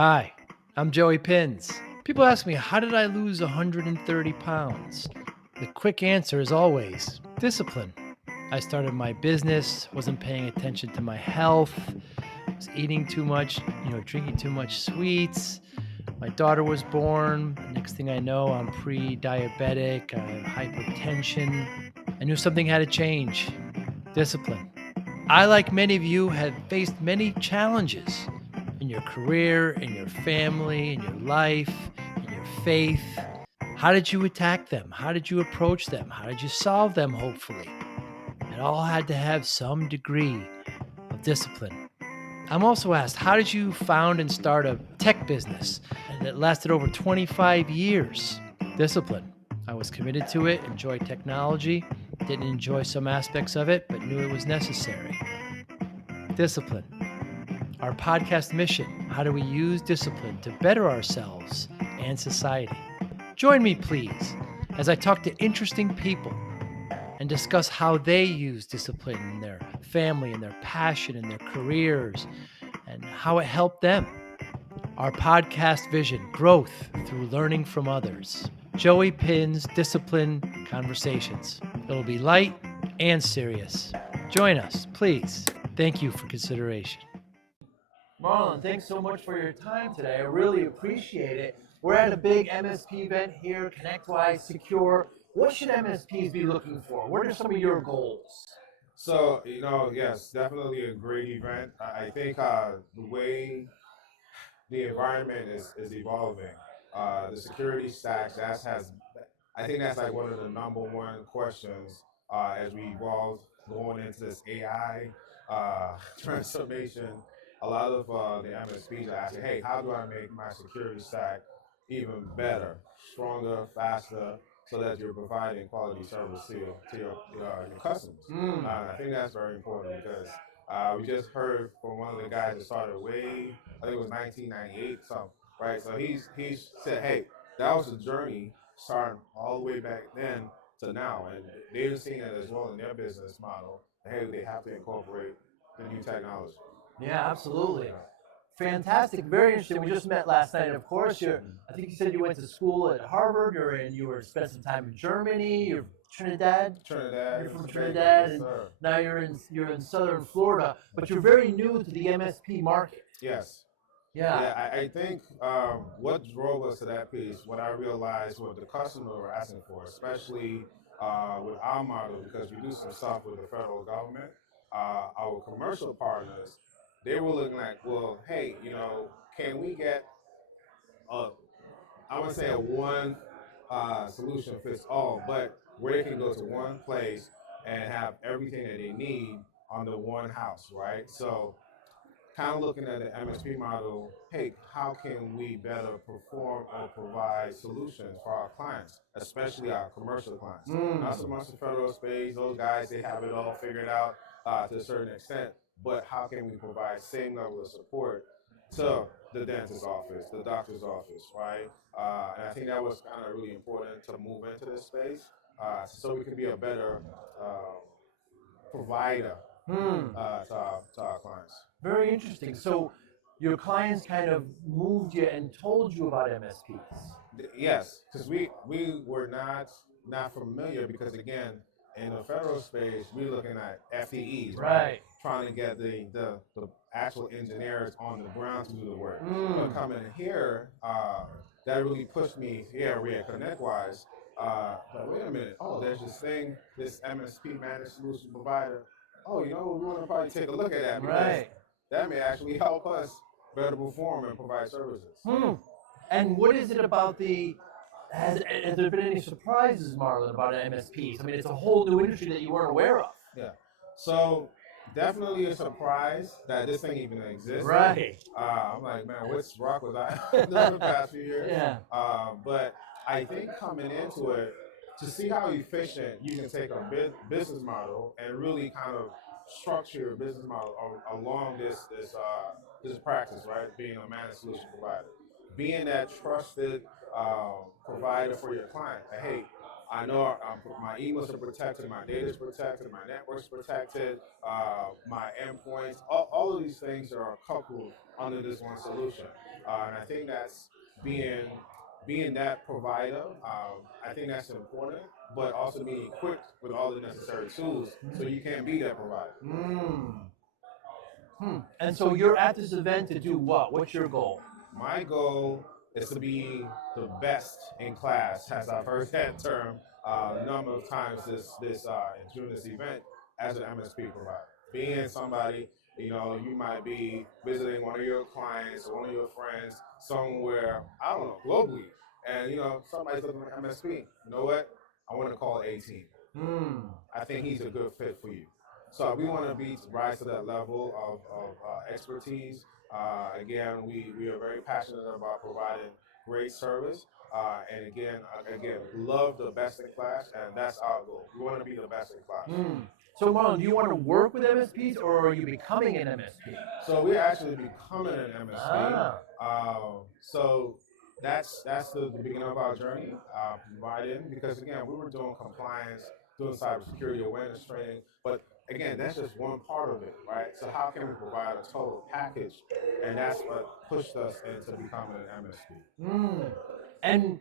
Hi, I'm Joey Pinz. People ask me, how did I lose 130 pounds? The quick answer is always discipline. I started my business, wasn't paying attention to my health, was eating too much, drinking too much sweets. My daughter was born. Next thing I know, I'm pre-diabetic, I have hypertension. I knew something had to change. Discipline. I, like many of you, have faced many challenges in your career, in your family, in your life, in your faith. How did you attack them? How did you approach them? How did you solve them, hopefully? It all had to have some degree of discipline. I'm also asked, how did you found and start a tech business that lasted over 25 years? Discipline. I was committed to it, enjoyed technology, didn't enjoy some aspects of it, but knew it was necessary. Discipline. Our podcast mission: how do we use discipline to better ourselves and society? Join me, please, as I talk to interesting people and discuss how they use discipline in their family, in their passion, in their careers, and how it helped them. Our podcast vision: growth through learning from others. Joey Pinz Disciple Conversations. It'll be light and serious. Join us, please. Thank you for consideration. Marlon, thanks so much for your time today. I really appreciate it. We're at a big MSP event here, ConnectWise Secure. What should MSPs be looking for? What are some of your goals? So, yes, definitely a great event. I think the way the environment is evolving, the security stacks, I think that's like one of the number one questions as we evolve going into this AI transformation. A lot of the MSPs are asking, hey, how do I make my security stack even better, stronger, faster, so that you're providing quality service to your customers? I think that's very important because we just heard from one of the guys that started I think it was 1998, something, right? So he's said, hey, that was a journey starting all the way back then to now, and they've seen it as well in their business model. Hey, they have to incorporate the new technology. Yeah, absolutely. Fantastic. Very interesting. We just met last night. Of course, I think you said you went to school at Harvard. You were spent some time in Germany. You're Trinidad. Trinidad, You're from Tobago, Trinidad, yes, and sir. now you're in southern Florida. But you're very new to the MSP market. Yes. Yeah. Yeah, I think what drove us to that piece, what I realized what the customer were asking for, especially with our model, because we do some stuff with the federal government, our commercial partners, they were looking like, well, hey, can we get a, I want to say a one solution fits all, but where they can go to one place and have everything that they need on the one house, right? So kind of looking at the MSP model, hey, how can we better perform or provide solutions for our clients, especially our commercial clients? Not so much the federal space, those guys, they have it all figured out to a certain extent, but how can we provide same level of support to the dentist's office, the doctor's office, right? And I think that was kind of really important to move into this space so we can be a better provider Hmm. to our clients. Very interesting. So your clients kind of moved you and told you about MSPs. Yes, because we were not familiar because again, in the federal space, we're looking at FTEs, right? Right. Trying to get the actual engineers on the ground to do the work. But Mm. coming in here, that really pushed me here. We at ConnectWise. But wait a minute. Oh, there's this thing, this MSP managed solution provider. Oh, we want to probably take a look at that because Right. that may actually help us better perform and provide services. Hmm. And what is it about has there been any surprises, Marlon, about MSPs? I mean, it's a whole new industry that you weren't aware of. Yeah. So definitely a surprise that this thing even existed. Right. I'm like, man, what's rock was I doing the past few years? Yeah. But I think coming into it to see how efficient you can take a business model and really kind of structure your business model along this practice, right? Being a managed solution provider, being that trusted provider for your client. Hey, I know my emails are protected, my data is protected, my network's protected, my endpoints, all of these things are coupled under this one solution. And I think that's being being that provider. I think that's important, but also being equipped with all the necessary tools so you can be that provider. And so you're at this event to do what? What's your goal? My goal is to be the best in class, as I've heard that term a number of times during this event as an MSP provider. Being somebody, you might be visiting one of your clients or one of your friends somewhere, I don't know, globally, and somebody's looking at MSP. You know what? I want to call A team. I think he's a good fit for you. So we want to rise to that level of expertise. Again, we are very passionate about providing great service. And again, love the best in class, and that's our goal. We want to be the best in class. So Marlon, do you want to work with MSPs or are you becoming an MSP? So we're actually becoming an MSP. So that's the beginning of our journey, providing, because again, we were doing compliance, doing cybersecurity awareness training, but again, that's just one part of it, right? So how can we provide a total package? And that's what pushed us into becoming an MSP. And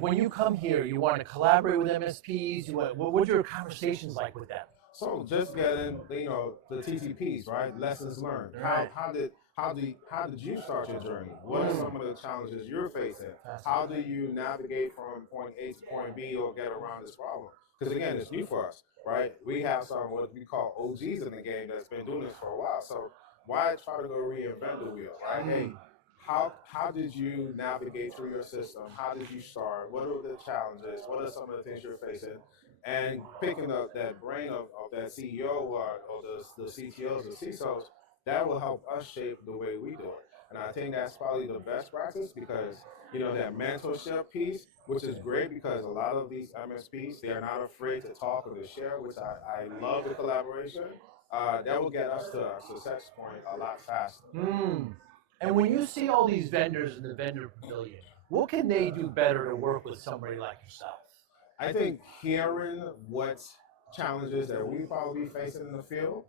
when you come here, you want to collaborate with MSPs. What are your conversations like with them? So just getting the TTPs, right? Lessons learned. How did you start your journey? What are some of the challenges you're facing? How do you navigate from point A to point B or get around this problem? Because again, it's new for us, right? We have some what we call OGs in the game that's been doing this for a while. So why try to go reinvent the wheel, right? Hey, how did you navigate through your system? How did you start? What are the challenges? What are some of the things you're facing? And picking up that brain of that CEO or the CTOs, the CISOs, that will help us shape the way we do it. And I think that's probably the best practice because, that mentorship piece, which is great because a lot of these MSPs, they are not afraid to talk or to share, which I love the collaboration. That will get us to a success point a lot faster. And when you see all these vendors in the vendor pavilion, what can they do better to work with somebody like yourself? I think hearing what challenges that we probably facing in the field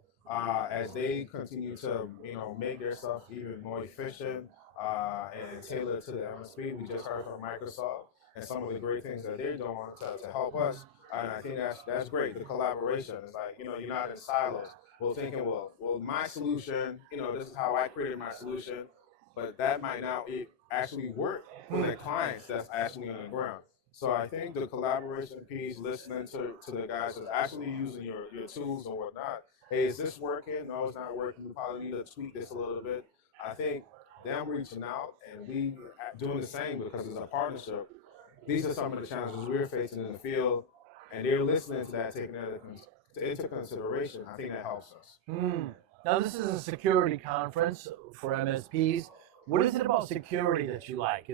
as they continue to make their stuff even more efficient and tailored to the MSP. We just heard from Microsoft and some of the great things that they're doing to help us. And I think that's great. The collaboration is like you're not in silos. Well, thinking well my solution, this is how I created my solution, but that might not actually work for the clients that's actually on the ground. So I think the collaboration piece, listening to the guys that's actually using your tools or whatnot. Hey, is this working? No, it's not working. We probably need to tweak this a little bit. I think them reaching out and we doing the same because it's a partnership. These are some of the challenges we're facing in the field, and they're listening to that, taking that into consideration. I think that helps us. Now, this is a security conference for MSPs. What is it about security that you like?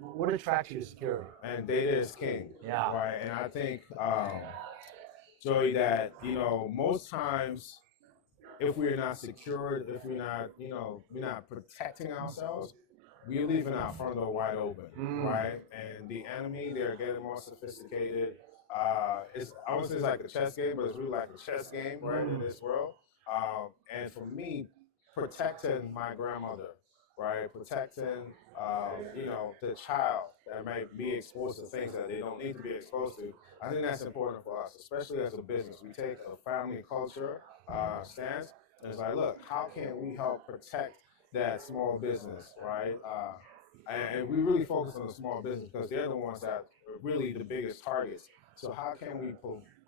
What attracts you to security? And data is king. Yeah. Right. And I think, Joey, that most times if we're not secured, if we're not protecting ourselves, we're leaving our front door wide open, right? And the enemy, they're getting more sophisticated. I would say it's like a chess game, but it's really like a chess game, right, in this world. And for me, protecting my grandmother, right, protecting, the child that might be exposed to things that they don't need to be exposed to, I think that's important for us, especially as a business. We take a family culture stance, and it's like, look, how can we help protect that small business, right? And we really focus on the small business because they're the ones that are really the biggest targets. So how can we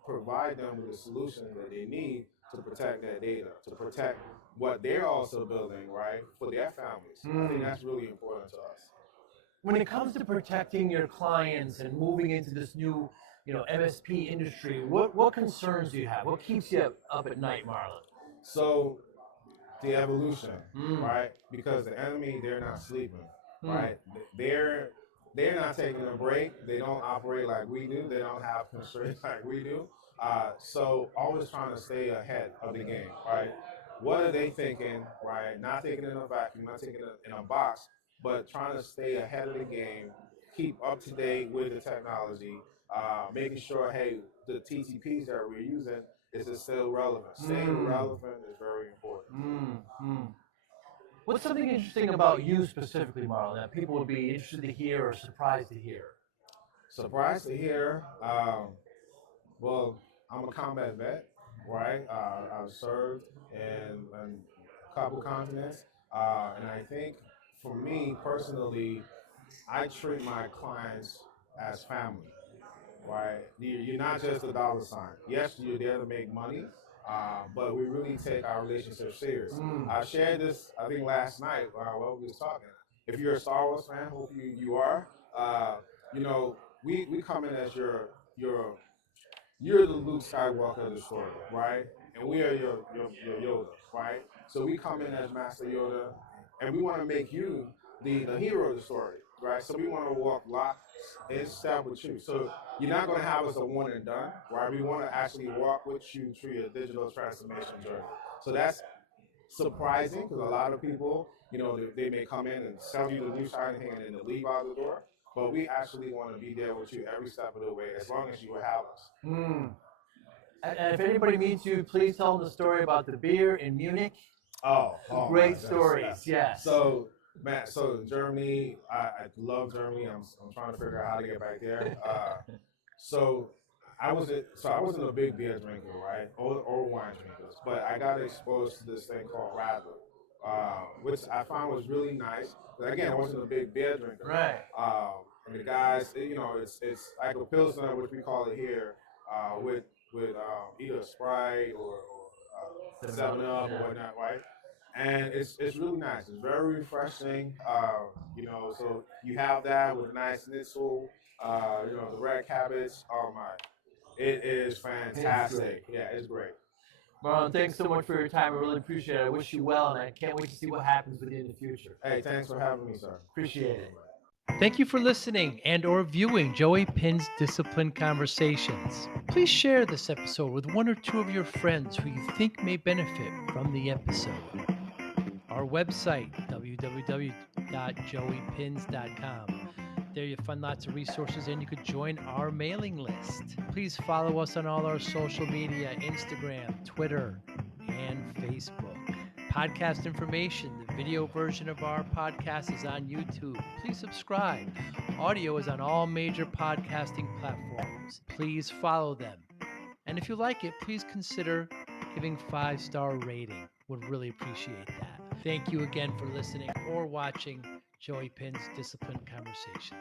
provide them with the solutions that they need to protect that data, to protect what they're also building, right, for their families? I think that's really important to us. When it comes to protecting your clients and moving into this new, MSP industry, what concerns do you have? What keeps you up at night, Marlon? So the evolution, right? Because the enemy, they're not sleeping, right? They're not taking a break. They don't operate like we do. They don't have constraints like we do. So always trying to stay ahead of the game, right? What are they thinking, right? Not thinking in a vacuum, not thinking in a box, but trying to stay ahead of the game, keep up to date with the technology, making sure, hey, the TTPs that we're using is it still relevant. Staying relevant is very important. What's something interesting about you specifically, Marlon, that people would be interested to hear or surprised to hear? Surprised to hear. Well, I'm a combat vet, right? I've served in a couple continents, and I think for me personally, I treat my clients as family, right? You're not just a dollar sign. Yes, you're there to make money, but we really take our relationship serious. I shared this, I think, last night while we was talking. If you're a Star Wars fan, hope you are. Uh, you know, we come in as your you're the Luke Skywalker of the story, right? And we are your Yoda, right? So we come in as Master Yoda, and we want to make you the hero of the story, right? So we want to walk lock in step with you. So you're not going to have us a one and done, right? We want to actually walk with you through your digital transformation journey. So that's surprising because a lot of people, they may come in and sell you the new shiny thing and then they leave out the door. But we actually want to be there with you every step of the way as long as you have us. And if anybody meets you, please tell them the story about the beer in Munich. Oh, Great stories, yes. So, man, so Germany, I love Germany. I'm trying to figure out how to get back there. So I wasn't a big beer drinker, right, or wine drinkers, but I got exposed to this thing called Radler, which I found was really nice. But again, I wasn't a big beer drinker. Right. And the guys, it's like a pilsner, which we call it here, with either Sprite or 7 Up or whatnot, right? And it's really nice. It's very refreshing. So you have that with a nice schnitzel. The red cabbage. Oh my, it is fantastic. Yeah, it's great. Marlon, thanks so much for your time. I really appreciate it. I wish you well, and I can't wait to see what happens with you in the future. Hey, thanks for having me, sir. Appreciate it. Thank you for listening and or viewing Joey Pinz Disciple Conversations. Please share this episode with one or two of your friends who you think may benefit from the episode. Our website, www.joeypinz.com. There you'll find lots of resources and you could join our mailing list. Please follow us on all our social media, Instagram, Twitter, and Facebook. Podcast information, the video version of our podcast is on YouTube. Please subscribe. Audio is on all major podcasting platforms. Please follow them. And if you like it, please consider giving 5-star rating. Would really appreciate that. Thank you again for listening or watching Joey Pinz Disciple Conversations.